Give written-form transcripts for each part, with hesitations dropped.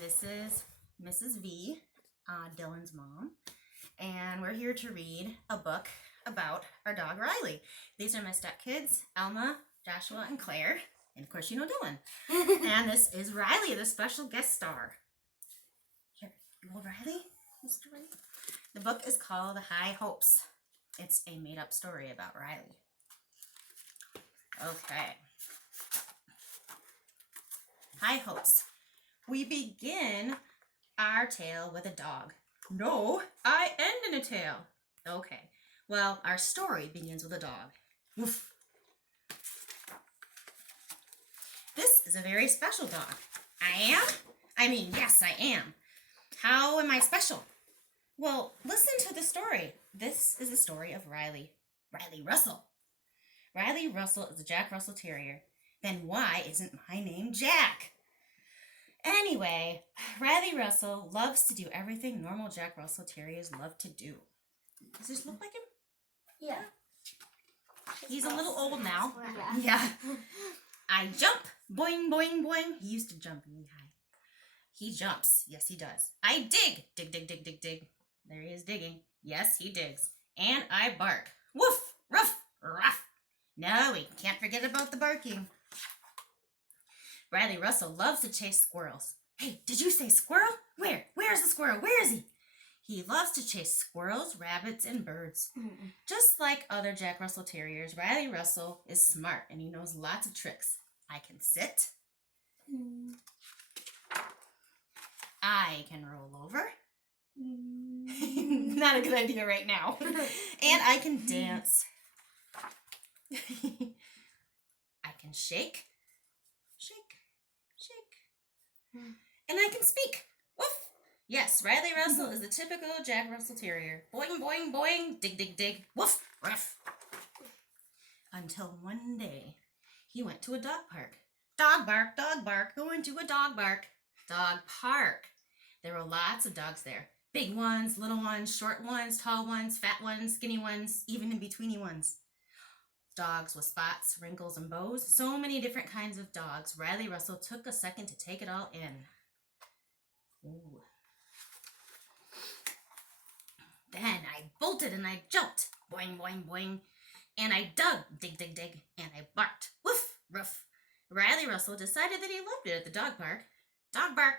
This is Mrs. V, Dylan's mom, and we're here to read a book about our dog Riley. These are my stepkids, Elma, Joshua, and Claire, and of course you know Dylan. And this is Riley, the special guest star. Here, you hold Riley, Mr. Riley. The book is called High Hopes. It's a made-up story about Riley. Okay. High Hopes. We begin our tale with a dog. No, I end in a tail. Okay, well, our story begins with a dog. Woof. This is a very special dog. Yes, I am. How am I special? Well, listen to the story. This is the story of Riley Russell. Riley Russell is a Jack Russell Terrier. Then why isn't my name Jack? Anyway, Riley Russell loves to do everything normal Jack Russell Terriers love to do. Does this look like him? Yeah. He's a little old now. Yeah. I jump. Boing, boing, boing. He used to jump really high. He jumps. Yes, he does. I dig. Dig, dig, dig, dig, dig. There he is digging. Yes, he digs. And I bark. Woof, ruff, ruff. No, we can't forget about the barking. Riley Russell loves to chase squirrels. Hey, did you say squirrel? Where? Where's the squirrel? Where is he? He loves to chase squirrels, rabbits, and birds. Just like other Jack Russell Terriers, Riley Russell is smart and he knows lots of tricks. I can sit. I can roll over. Not a good idea right now. And I can dance. I can shake. And I can speak. Woof. Yes, Riley Russell is the typical Jack Russell Terrier. Boing, boing, boing. Dig, dig, dig. Woof, ruff. Until one day, he went to a dog park. Dog bark, going to a dog park. There were lots of dogs there. Big ones, little ones, short ones, tall ones, fat ones, skinny ones, even in-betweeny ones. Dogs with spots, wrinkles, and bows. So many different kinds of dogs. Riley Russell took a second to take it all in. Ooh. Then I bolted and I jumped. Boing, boing, boing. And I dug. Dig, dig, dig. And I barked. Woof, ruff. Riley Russell decided that he loved it at the dog park. Dog bark.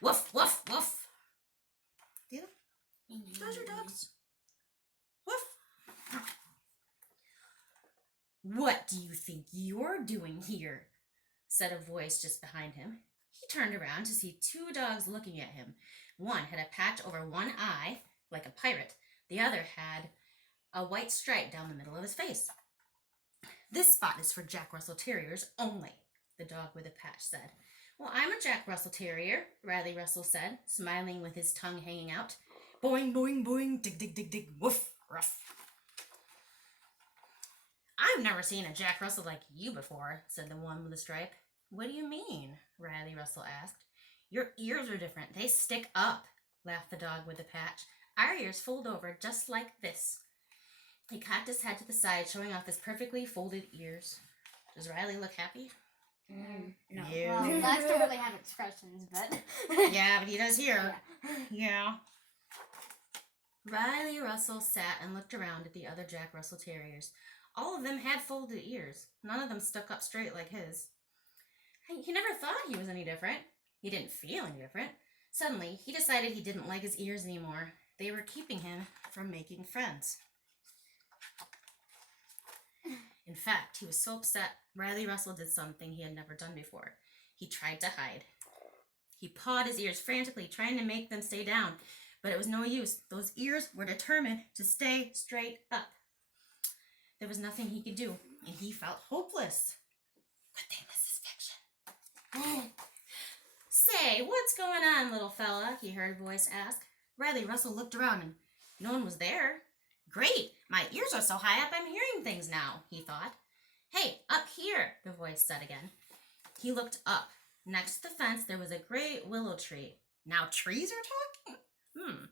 Woof, woof, woof. Those are dogs. Woof. What do you think you're doing here? Said a voice just behind him. He turned around to see two dogs looking at him. One had a patch over one eye, like a pirate. The other had a white stripe down the middle of his face. This spot is for Jack Russell Terriers only, the dog with a patch said. Well, I'm a Jack Russell Terrier, Riley Russell said, smiling with his tongue hanging out. Boing, boing, boing, dig, dig, dig, dig, woof, ruff. I've never seen a Jack Russell like you before, said the one with the stripe. What do you mean? Riley Russell asked. Your ears are different. They stick up, laughed the dog with the patch. Our ears fold over just like this. He cocked his head to the side, showing off his perfectly folded ears. Does Riley look happy? No. Yeah. Well, dogs don't really have expressions, but... Yeah, but he does here. Yeah. Riley Russell sat and looked around at the other Jack Russell Terriers. All of them had folded ears. None of them stuck up straight like his. He never thought he was any different. He didn't feel any different. Suddenly, he decided he didn't like his ears anymore. They were keeping him from making friends. In fact, he was so upset, Riley Russell did something he had never done before. He tried to hide. He pawed his ears frantically, trying to make them stay down, but it was no use. Those ears were determined to stay straight up. There was nothing he could do, and he felt hopeless. Good thing this is fiction. Say, what's going on, little fella? He heard a voice ask. Riley Russell looked around, and no one was there. Great, my ears are so high up I'm hearing things now, he thought. Hey, up here, the voice said again. He looked up. Next to the fence, there was a great willow tree. Now trees are talking?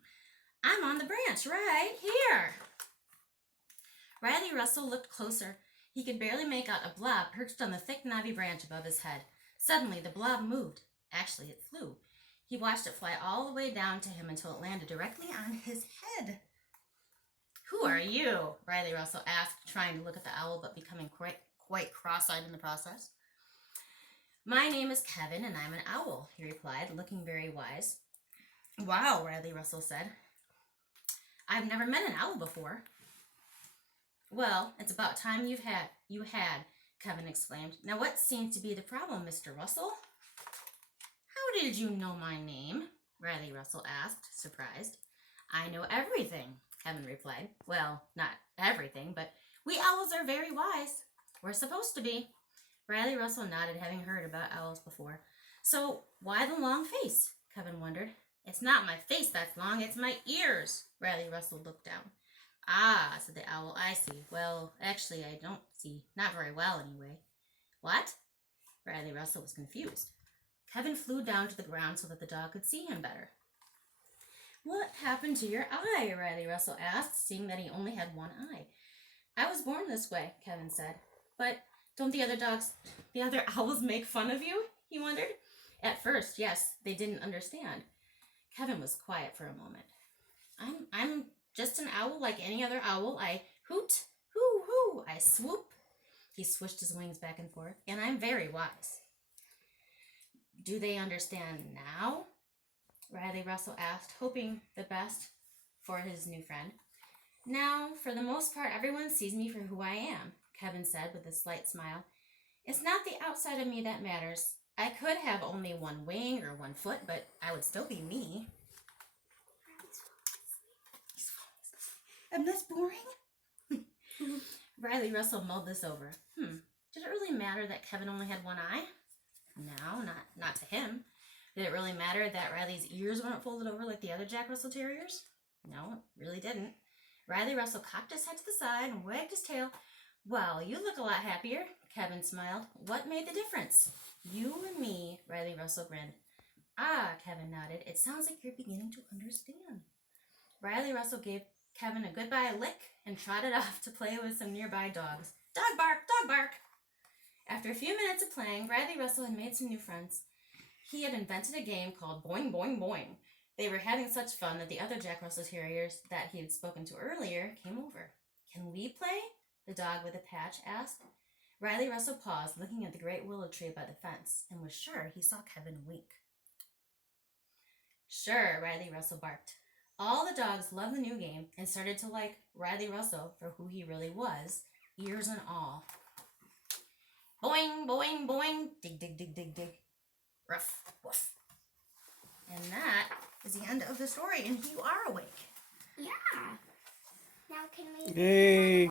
I'm on the branch right here. Riley Russell looked closer. He could barely make out a blob perched on the thick knobby branch above his head. Suddenly, the blob moved. Actually, it flew. He watched it fly all the way down to him until it landed directly on his head. Who are you? Riley Russell asked, trying to look at the owl but becoming quite cross-eyed in the process. My name is Kevin and I'm an owl, he replied, looking very wise. Wow, Riley Russell said. I've never met an owl before. Well, it's about time you had, Kevin exclaimed. Now what seems to be the problem, Mr. Russell? How did you know my name? Riley Russell asked, surprised. I know everything, Kevin replied. Well, not everything, but we owls are very wise. We're supposed to be. Riley Russell nodded, having heard about owls before. So, why the long face? Kevin wondered. It's not my face that's long, it's my ears. Riley Russell looked down. Ah, said the owl, I see. Well, actually, I don't see. Not very well, anyway. What? Riley Russell was confused. Kevin flew down to the ground so that the dog could see him better. What happened to your eye? Riley Russell asked, seeing that he only had one eye. I was born this way, Kevin said. But don't the other owls make fun of you? He wondered. At first, yes, they didn't understand. Kevin was quiet for a moment. I'm just an owl like any other owl. I hoot, hoo, hoo. I swoop. He swished his wings back and forth. And I'm very wise. Do they understand now? Riley Russell asked, hoping the best for his new friend. Now, for the most part, everyone sees me for who I am, Kevin said with a slight smile. It's not the outside of me that matters. I could have only one wing or one foot, but I would still be me. Am this boring? Riley Russell mulled this over. Did it really matter that Kevin only had one eye? No, not to him. Did it really matter that Riley's ears weren't folded over like the other Jack Russell Terriers? No, it really didn't. Riley Russell cocked his head to the side and wagged his tail. Well, you look a lot happier, Kevin smiled. What made the difference? You and me, Riley Russell grinned. Ah, Kevin nodded. It sounds like you're beginning to understand. Riley Russell gave Kevin a goodbye lick and trotted off to play with some nearby dogs. Dog bark, dog bark! After a few minutes of playing, Riley Russell had made some new friends. He had invented a game called Boing, Boing, Boing. They were having such fun that the other Jack Russell Terriers that he had spoken to earlier came over. Can we play? The dog with a patch asked. Riley Russell paused, looking at the great willow tree by the fence, and was sure he saw Kevin wink. Sure, Riley Russell barked. All the dogs loved the new game and started to like Riley Russell for who he really was, ears and all. Boing, boing, boing, dig, dig, dig, dig, dig. Ruff, woof. And that is the end of the story, and you are awake. Yeah. Now can we... Yay.